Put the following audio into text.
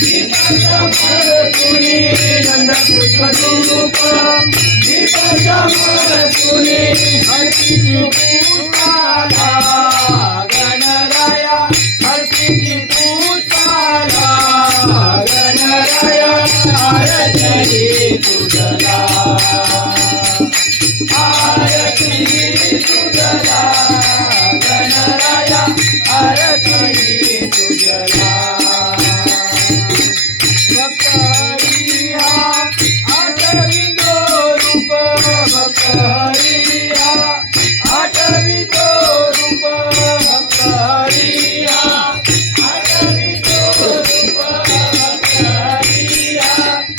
Deepa Jamal Puri, Deepa Jamal Puri, Deepa Jamal